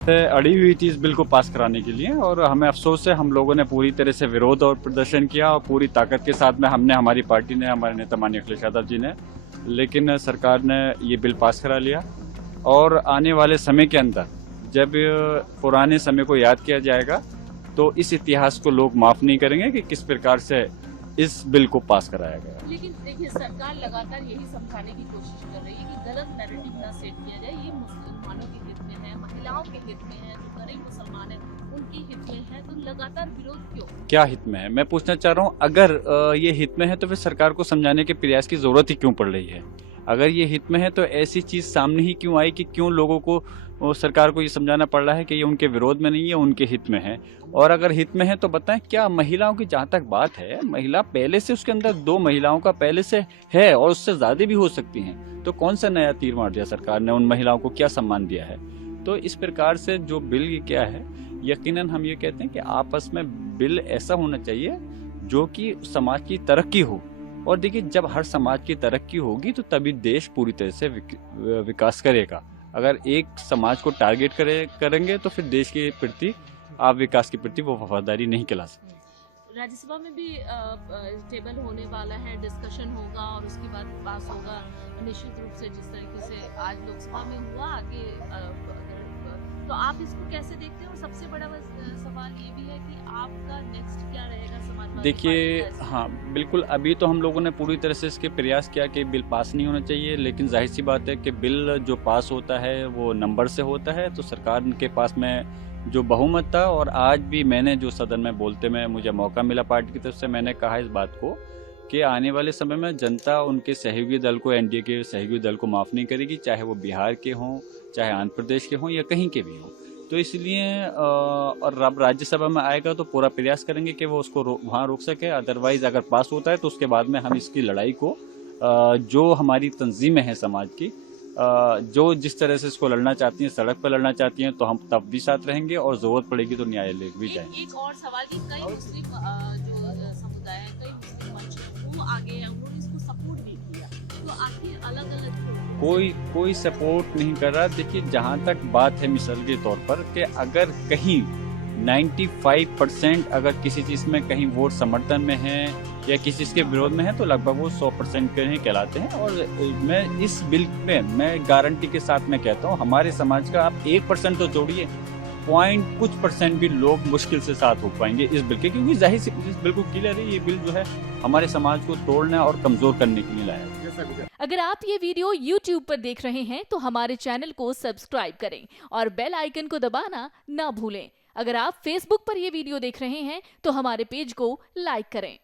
से अड़ी हुई थी इस बिल को पास कराने के लिए, और हमें अफसोस है हम लोगों ने पूरी तरह से विरोध और प्रदर्शन किया, और पूरी ताकत के साथ में हमने, हमारी पार्टी ने, हमारे नेता माननीय अखिलेश यादव जी ने, लेकिन सरकार ने ये बिल पास करा लिया। और आने वाले समय के अंदर जब पुराने समय को याद किया जाएगा तो इस इतिहास को लोग माफ नहीं करेंगे कि किस प्रकार से इस बिल को पास कराया गया। लेकिन देखिए, सरकार लगातार यही समझाने की कोशिश कर रही है कि गलत नैरेटिव ना सेट किया जाए, ये मुसलमानों के हित में है, महिलाओं के हित में है, जो गरीब मुसलमान है उनके हित में है, तो लगातार विरोध क्यों? क्या हित में है, मैं पूछना चाह रहा हूँ। अगर ये हित में है तो फिर सरकार को समझाने के प्रयास की जरूरत ही क्यों पड़ रही है? अगर ये हित में है तो ऐसी चीज सामने ही क्यों आई कि क्यों लोगों को, सरकार को ये समझाना पड़ रहा है कि ये उनके विरोध में नहीं है, उनके हित में है? और अगर हित में है तो बताएं, क्या महिलाओं की जहां तक बात है, महिला पहले से उसके अंदर 2 महिलाओं का पहले से है और उससे ज्यादा भी हो सकती हैं, तो कौन सा नया तीर मार दिया सरकार ने? उन महिलाओं को क्या सम्मान दिया है? तो इस प्रकार से जो बिल ये क्या है, यकीनन हम ये कहते हैं कि आपस में बिल ऐसा होना चाहिए जो कि समाज की तरक्की हो। और देखिए, जब हर समाज की तरक्की होगी तो तभी देश पूरी तरह से विकास करेगा। अगर एक समाज को टारगेट करेंगे तो फिर देश के प्रति, आप विकास के प्रति वो वफादारी नहीं कहला सकते। राज्यसभा में भी टेबल होने वाला है, डिस्कशन होगा और उसके बाद पास होगा निश्चित रूप से, जिस तरीके से आज लोकसभा में हुआ। आगे तो आप इसको कैसे देखते हैं? और सबसे बड़ा सवाल ये भी है कि आपका नेक्स्ट क्या रहेगा समाजवादी देखिए, पार्टी का? हाँ बिल्कुल, अभी तो हम लोगों ने पूरी तरह से इसके प्रयास किया कि बिल पास नहीं होना चाहिए, लेकिन जाहिर सी बात है कि बिल जो पास होता है वो नंबर से होता है। तो सरकार के पास में जो बहुमत था, और आज भी मैंने जो सदन में बोलते में मुझे मौका मिला पार्टी की तरफ से, मैंने कहा इस बात को कि आने वाले समय में जनता उनके सहयोगी दल को, एनडीए के सहयोगी दल को माफ़ नहीं करेगी, चाहे वो बिहार के हों, चाहे आंध्र प्रदेश के हों, या कहीं के भी हों। तो इसलिए और अब राज्यसभा में आएगा तो पूरा प्रयास करेंगे कि वो उसको वहाँ रोक सके। अदरवाइज अगर पास होता है तो उसके बाद में हम इसकी लड़ाई को, जो हमारी तंजीमें हैं समाज की, जो जिस तरह से इसको लड़ना चाहती हैं, सड़क पर लड़ना चाहती हैं, तो हम तब भी साथ रहेंगे, और जरूरत पड़ेगी तो न्यायालय भी जाएंगे। एक और सवाल कि कई मुस्लिम जो समुदाय है, कई मुस्लिम मंच है, वो आगे हैं, उन्होंने इसको सपोर्ट भी किया, तो आखिर अलग अलग कोई सपोर्ट नहीं कर रहा। देखिए, जहाँ तक बात है मिसाल के तौर पर कि अगर कहीं 95% अगर किसी चीज़ में कहीं वोट समर्थन में है या किसी चीज़ के विरोध में है, तो लगभग वो 100% के ही कहलाते हैं। और मैं इस बिल में, मैं गारंटी के साथ मैं कहता हूँ, हमारे समाज का आप 1% तो जोड़िए, पॉइंट कुछ % भी लोग मुश्किल से साथ हो पाएंगे इस बिल के, क्योंकि जाहिर सी इस बिल को क्लियर है, ये बिल जो है हमारे समाज को तोड़ने और कमजोर करने के लिए लाया है। अगर आप ये वीडियो YouTube पर देख रहे हैं तो हमारे चैनल को सब्सक्राइब करें और बेल आइकन को दबाना ना भूलें। अगर आप Facebook पर ये वीडियो देख रहे हैं तो हमारे पेज को लाइक करें।